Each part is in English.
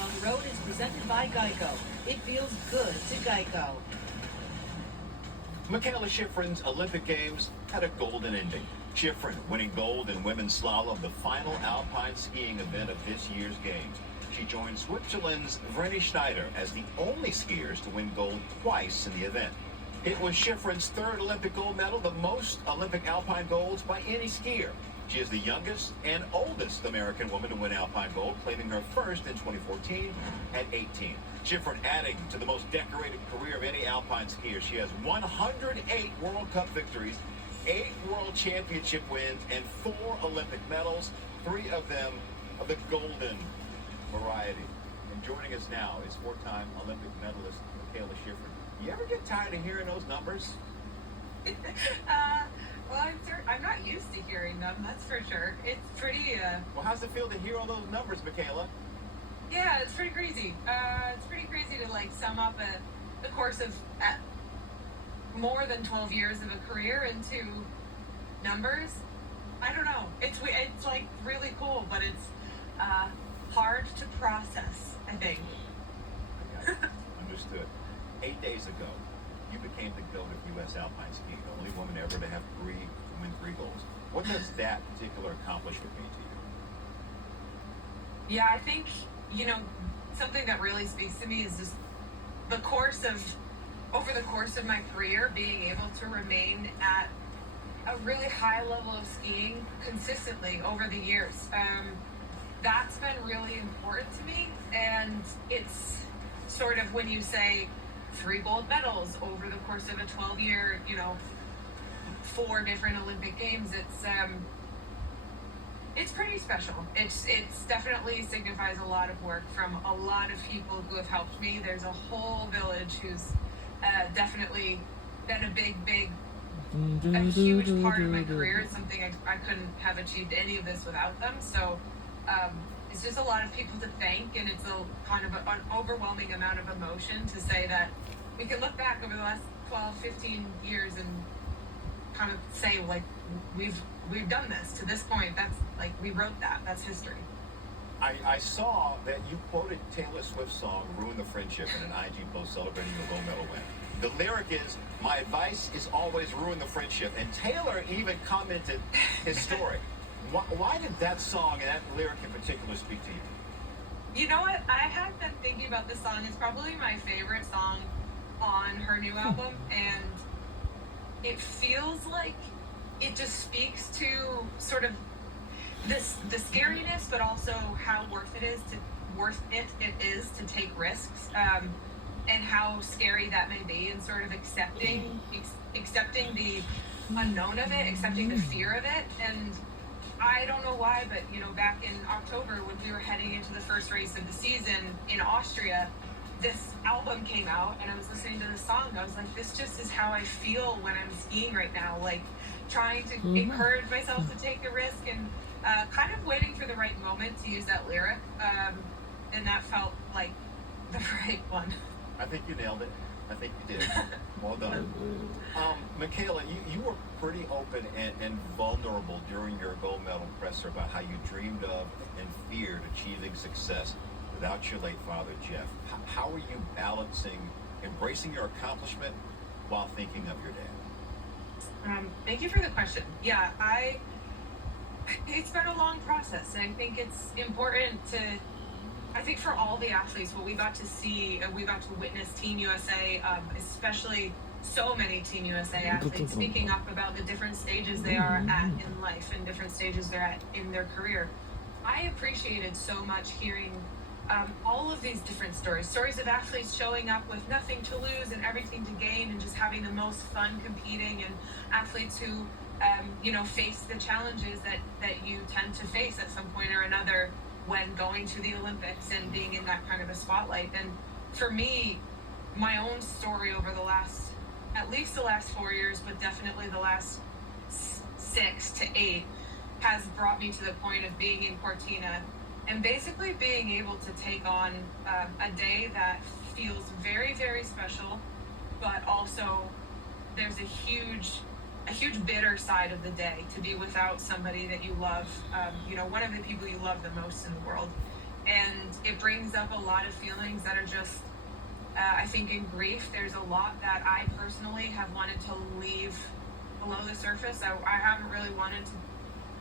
on the Road is presented by Geico. It feels good to Geico. Mikaela Shiffrin's Olympic Games had a golden ending. Shiffrin winning gold in women's slalom, the final alpine skiing event of this year's Games. She joined Switzerland's Vreni Schneider as the only skiers to win gold twice in the event. It was Shiffrin's third Olympic gold medal, the most Olympic alpine golds by any skier. She is the youngest and oldest American woman to win alpine gold, claiming her first in 2014 at 18. Shiffrin adding to the most decorated career of any alpine skier. She has 108 World Cup victories, 8 World Championship wins, and 4 Olympic medals, 3 of them of the golden variety. And joining us now is 4-time Olympic medalist Mikaela Shiffrin. You ever get tired of hearing those numbers? Well, I'm not used to hearing them, that's for sure. It's pretty, Well, how's it feel to hear all those numbers, Mikaela? yeah, it's pretty crazy. It's pretty crazy to, like, sum up the course of more than 12 years of a career into numbers. I don't know. It's like, really cool, but it's hard to process, I think. I got it. Understood. 8 days ago, you became the GOAT of U.S. alpine skiing, the only woman ever to have win 3 golds. What does that particular accomplishment mean to you? Yeah, I think, something that really speaks to me is just over the course of my career, being able to remain at a really high level of skiing consistently over the years. That's been really important to me, and it's sort of when you say 3 gold medals over the course of a 12-year, 4 different Olympic Games, it's pretty special. It's definitely signifies a lot of work from a lot of people who have helped me. There's a whole village who's definitely been a huge part of my career. It's something I couldn't have achieved any of this without them. So it's just a lot of people to thank, and it's a kind of an overwhelming amount of emotion to say that we can look back over the last 12, 15 years and kind of say, like, we've done this to this point. That's like, we wrote that. That's history. I saw that you quoted Taylor Swift's song "Ruin the Friendship" in an IG post celebrating your gold medal win. The lyric is, "My advice is always ruin the friendship." And Taylor even commented his story. Why did that song and that lyric in particular speak to you? You know what? I have been thinking about this song. It's probably my favorite song on her new album, and it feels like it just speaks to sort of the scariness, but also how worth it is to take risks, and how scary that may be, and sort of accepting the unknown of it, accepting the fear of it. And I don't know why, but back in October when we were heading into the first race of the season in Austria, this album came out, and I was listening to the song. I was like, this just is how I feel when I'm skiing right now, like trying to encourage myself to take a risk, and kind of waiting for the right moment to use that lyric. And that felt like the right one. I think you nailed it. I think you did. Well done. Mikaela, you were pretty open and vulnerable during your gold medal presser about how you dreamed of and feared achieving success without your late father, Jeff. How are you balancing embracing your accomplishment while thinking of your dad? Thank you for the question. Yeah, it's been a long process, and I think it's important I think for all the athletes, what we got to see, we got to witness Team USA, especially so many Team USA athletes speaking up about the different stages they are at in life and different stages they're at in their career. I appreciated so much hearing all of these different stories of athletes showing up with nothing to lose and everything to gain, and just having the most fun competing, and athletes who face the challenges that you tend to face at some point or another when going to the Olympics and being in that kind of a spotlight. And for me, my own story over at least the last 4 years, but definitely the last 6 to 8, has brought me to the point of being in Cortina and basically being able to take on a day that feels very, very special, but also there's a huge bitter side of the day to be without somebody that you love, one of the people you love the most in the world. and it brings up a lot of feelings that are just, I think in grief, there's a lot that I personally have wanted to leave below the surface. I haven't really wanted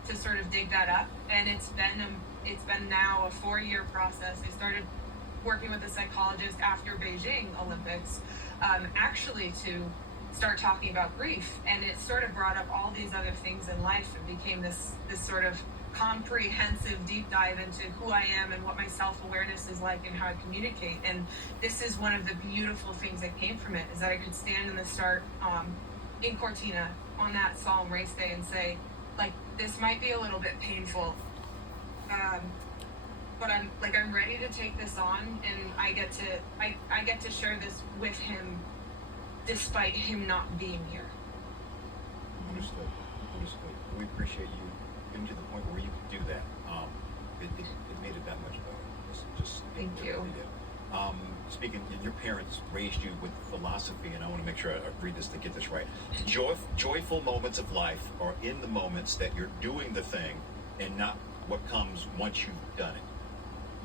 to sort of dig that up, and it's been now a 4-year process. I started working with a psychologist after Beijing Olympics, actually to start talking about grief, and it sort of brought up all these other things in life and became this sort of comprehensive deep dive into who I am and what my self-awareness is like and how I communicate. And this is one of the beautiful things that came from it, is that I could stand in the start in Cortina on that solemn race day and say, like, this might be a little bit painful, but I'm ready to take this on, and I get to share this with him despite him not being here. Understood. We appreciate you getting to the point where you could do that. It made it that much better. Just Thank you. Really did. Speaking, your parents raised you with philosophy, and I want to make sure I read this to get this right. Joyful moments of life are in the moments that you're doing the thing, and not what comes once you've done it.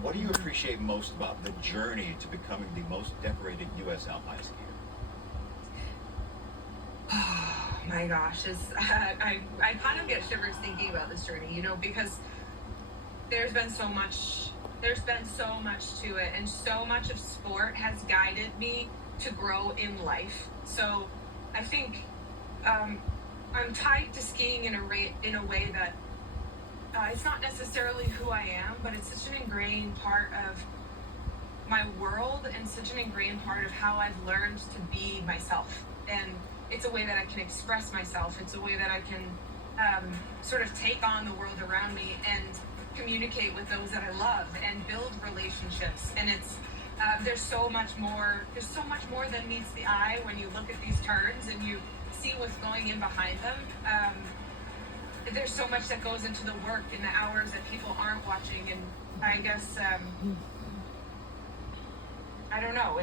What do you appreciate most about the journey to becoming the most decorated U.S. alpine skier? Oh my gosh, I kind of get shivers thinking about this journey, because there's been so much to it, and so much of sport has guided me to grow in life. So I think I'm tied to skiing in a way that it's not necessarily who I am, but it's such an ingrained part of my world and such an ingrained part of how I've learned to be myself. And it's a way that I can express myself. It's a way that I can sort of take on the world around me and communicate with those that I love and build relationships. And it's there's so much more than meets the eye when you look at these turns and you see what's going in behind them. There's so much that goes into the work and the hours that people aren't watching. And I guess I don't know.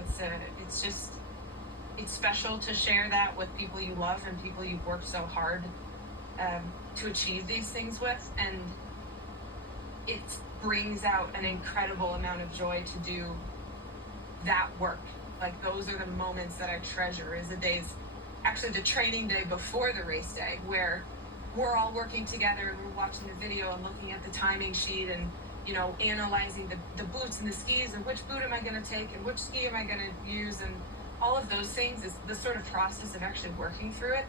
It's special to share that with people you love and people you've worked so hard to achieve these things with, and it brings out an incredible amount of joy to do that work. Like, those are the moments that I treasure, is the days, actually the training day before the race day, where we're all working together and we're watching the video and looking at the timing sheet and analyzing the boots and the skis and which boot am I going to take and which ski am I going to use, and all of those things is the sort of process of actually working through it.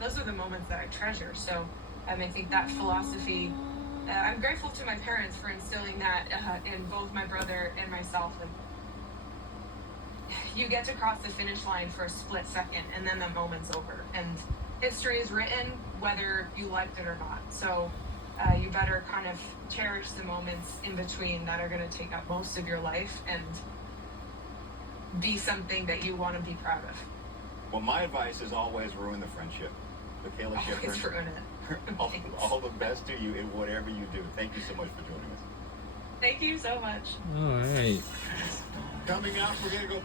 Those are the moments that I treasure. So I think that philosophy, I'm grateful to my parents for instilling that in both my brother and myself. Like, you get to cross the finish line for a split second, and then the moment's over, and history is written whether you liked it or not. So you better kind of cherish the moments in between that are going to take up most of your life and be something that you want to be proud of. Well, my advice is always ruin the friendship. Michaela Schifrin, Always ruin it. all the best to you in whatever you do. Thank you so much for joining us. Thank you so much. All right. Coming up, we're going to go